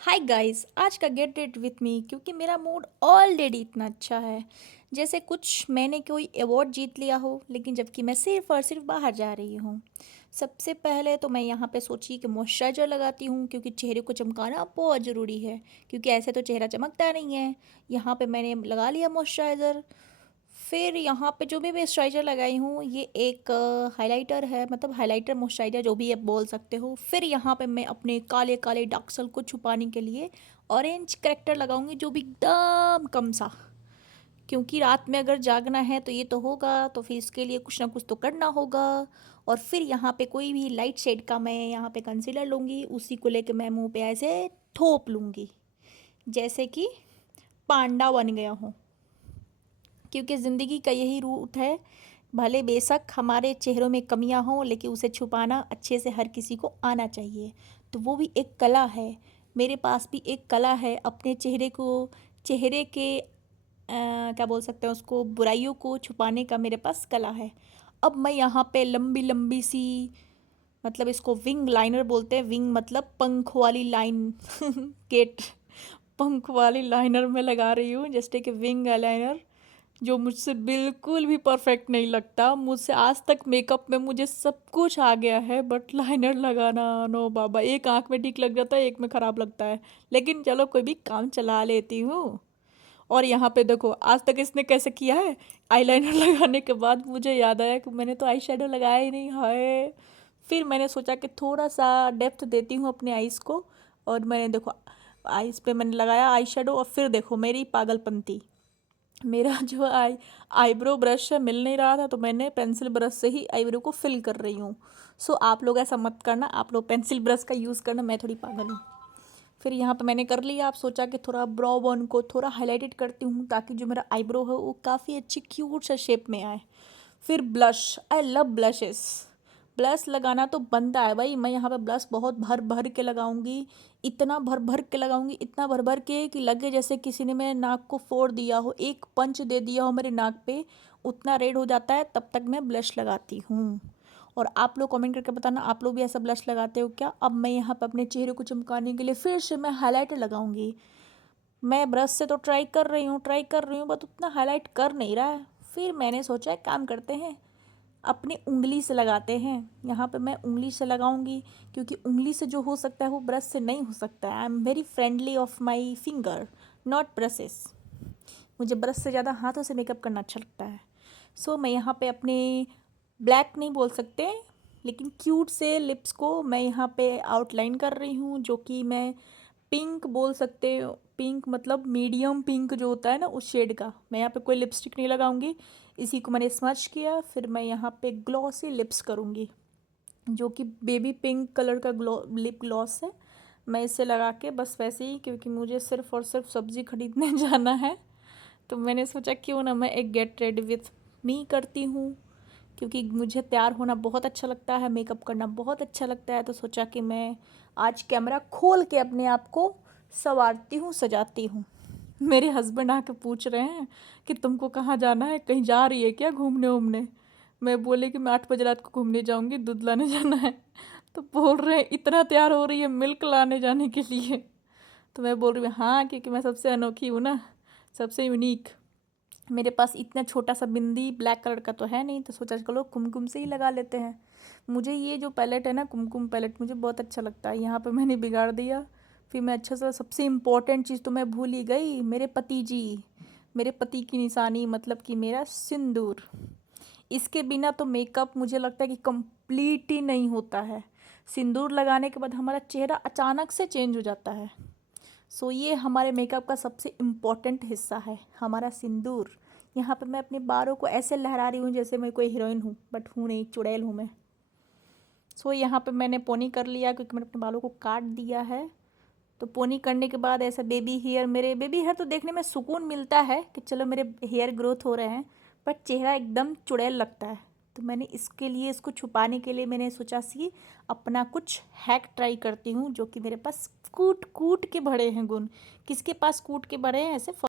Hi guys, आज का gate red with me क्योंकि मेरा मूड ऑलरेडी इतना अच्छा है जैसे कुछ मैंने कोई अवार्ड जीत लिया हो, लेकिन जबकि मैं सिर्फ और सिर्फ बाहर जा रही हूँ। सबसे पहले तो मैं यहाँ पे सोची कि मॉइस्चराइज़र लगाती हूँ क्योंकि चेहरे को चमकाना बहुत ज़रूरी है, क्योंकि ऐसे तो चेहरा चमकता नहीं है। यहाँ पे मैंने लगा लिया मॉइस्चराइज़र। फिर यहाँ पे जो भी मैं मॉइस्चराइज़र लगाई हूँ ये एक हाइलाइटर है, मतलब हाइलाइटर मॉइस्चराइज़र जो भी आप बोल सकते हो। फिर यहाँ पे मैं अपने काले काले डार्क सर्कल को छुपाने के लिए ऑरेंज करेक्टर लगाऊंगी, जो भी एकदम कम सा, क्योंकि रात में अगर जागना है तो ये तो होगा, तो फिर इसके लिए कुछ ना कुछ तो करना होगा। और फिर यहाँ पे कोई भी लाइट शेड का मैं यहाँ पे कंसीलर लूँगी, उसी को लेके मैं मुंह पे ऐसे थोप लूँगी जैसे कि पांडा बन गया हूँ। क्योंकि ज़िंदगी का यही रूट है, भले बेशक हमारे चेहरों में कमियां हों लेकिन उसे छुपाना अच्छे से हर किसी को आना चाहिए। तो वो भी एक कला है। मेरे पास भी एक कला है अपने चेहरे को, चेहरे के क्या बोल सकते हैं उसको, बुराइयों को छुपाने का मेरे पास कला है। अब मैं यहाँ पे लंबी लंबी सी, मतलब इसको विंग लाइनर बोलते हैं, विंग मतलब पंख वाली लाइन गेट, पंख वाली लाइनर में लगा रही हूँ जैसे कि विंग लाइनर, जो मुझसे बिल्कुल भी परफेक्ट नहीं लगता। मुझसे आज तक मेकअप में मुझे सब कुछ आ गया है, बट लाइनर लगाना नो बाबा। एक आंख में ठीक लग जाता है, एक में ख़राब लगता है, लेकिन चलो कोई भी काम चला लेती हूँ। और यहाँ पे देखो आज तक इसने कैसे किया है। आईलाइनर लगाने के बाद मुझे याद आया कि मैंने तो आई शेडो लगाया ही नहीं है। फिर मैंने सोचा कि थोड़ा सा डेप्थ देती हूँ अपने आईज़ को, और मैंने देखो आईज़ पे मैंने लगाया आई शेडो, और फिर देखो मेरी पागलपंती, मेरा जो आईब्रो ब्रश है मिल नहीं रहा था, तो मैंने पेंसिल ब्रश से ही आईब्रो को फिल कर रही हूँ। सो आप लोग ऐसा मत करना, आप लोग पेंसिल ब्रश का यूज़ करना, मैं थोड़ी पागल हूँ। फिर यहाँ पे मैंने कर लिया। आप सोचा कि थोड़ा ब्रो बोन को थोड़ा हाईलाइटेड करती हूँ ताकि जो मेरा आईब्रो है वो काफ़ी अच्छी क्यूट सा शेप में आए। फिर blush, I love blushes. Blush लगाना तो बनता है भाई। मैं यहाँ पे ब्लश बहुत भर भर के लगाऊंगी, इतना भर भर के लगाऊंगी, इतना भर भर के कि लगे जैसे किसी ने मेरे नाक को फोड़ दिया हो, एक पंच दे दिया हो मेरे नाक पे, उतना रेड हो जाता है। तब तक मैं ब्लश लगाती हूँ। और आप लोग कमेंट करके बताना, आप लोग भी ऐसा ब्लश लगाते हो क्या। अब मैं यहाँ पे अपने चेहरे को चमकाने के लिए फिर से मैं हाईलाइटर लगाऊंगी। मैं ब्रश से तो ट्राई कर रही हूँ, बट उतना हाईलाइट कर नहीं रहा है। फिर मैंने सोचा एक काम करते हैं, अपनी उंगली से लगाते हैं। यहाँ पे मैं उंगली से लगाऊंगी, क्योंकि उंगली से जो हो सकता है वो ब्रश से नहीं हो सकता है। I am very friendly of my finger, not brushes. मुझे ब्रश से ज़्यादा हाथों से मेकअप करना अच्छा लगता है। सो मैं यहाँ पे अपने ब्लैक नहीं बोल सकते, लेकिन क्यूट से लिप्स को मैं यहाँ पे आउटलाइन कर रही हूँ, जो कि मैं पिंक बोल सकते हो। पिंक मतलब मीडियम पिंक जो होता है ना, उस शेड का। मैं यहाँ पे कोई लिपस्टिक नहीं लगाऊंगी, इसी को मैंने स्मच किया। फिर मैं यहाँ पे ग्लॉसी लिप्स करूँगी, जो कि बेबी पिंक कलर का लिप ग्लॉस है। मैं इसे लगा के बस वैसे ही, क्योंकि मुझे सिर्फ और सिर्फ सब्ज़ी खरीदने जाना है, तो मैंने सोचा क्यों ना मैं एक गेट रेडी विथ मी करती हूँ। क्योंकि मुझे तैयार होना बहुत अच्छा लगता है, मेकअप करना बहुत अच्छा लगता है, तो सोचा कि मैं आज कैमरा खोल के अपने आप को संवारती हूँ, सजाती हूँ। मेरे हस्बैंड आके पूछ रहे हैं कि तुमको कहाँ जाना है, कहीं जा रही है क्या घूमने उमने। मैं बोले कि मैं 8 बजे रात को घूमने जाऊँगी, दूध लाने जाना है। तो बोल रहे हैं इतना तैयार हो रही है मिल्क लाने जाने के लिए। तो मैं बोल रही हूँ हाँ, क्योंकि मैं सबसे अनोखी हूँ ना, सबसे यूनिक। मेरे पास इतना छोटा सा बिंदी ब्लैक कलर का तो है नहीं, तो सोचा चलो कुमकुम से ही लगा लेते हैं। मुझे ये जो पैलेट है ना, कुमकुम पैलेट, मुझे बहुत अच्छा लगता है। यहाँ पे मैंने बिगाड़ दिया। फिर मैं अच्छा सा, सबसे इम्पोर्टेंट चीज़ तो मैं भूल ही गई, मेरे पति जी, मेरे पति की निशानी, मतलब कि मेरा सिंदूर। इसके बिना तो मेकअप मुझे लगता है कि कंप्लीट ही नहीं होता है। सिंदूर लगाने के बाद हमारा चेहरा अचानक से चेंज हो जाता है। सो ये हमारे मेकअप का सबसे इम्पॉर्टेंट हिस्सा है, हमारा सिंदूर। यहाँ पे मैं अपने बालों को ऐसे लहरा रही हूँ जैसे मैं कोई हीरोइन हूँ, बट हूँ नहीं, चुड़ैल हूँ मैं। सो यहाँ पे मैंने पोनी कर लिया, क्योंकि मैंने अपने बालों को काट दिया है। तो पोनी करने के बाद ऐसा बेबी हेयर, मेरे बेबी हेयर तो देखने में सुकून मिलता है कि चलो मेरे हेयर ग्रोथ हो रहे हैं, बट चेहरा एकदम चुड़ैल लगता है। तो मैंने इसके लिए, इसको छुपाने के लिए मैंने सोचा सी अपना कुछ हैक ट्राई करती हूँ, जो कि मेरे पास कूट कूट के भरे हैं गुण। किसके पास कूट के भरे हैं ऐसे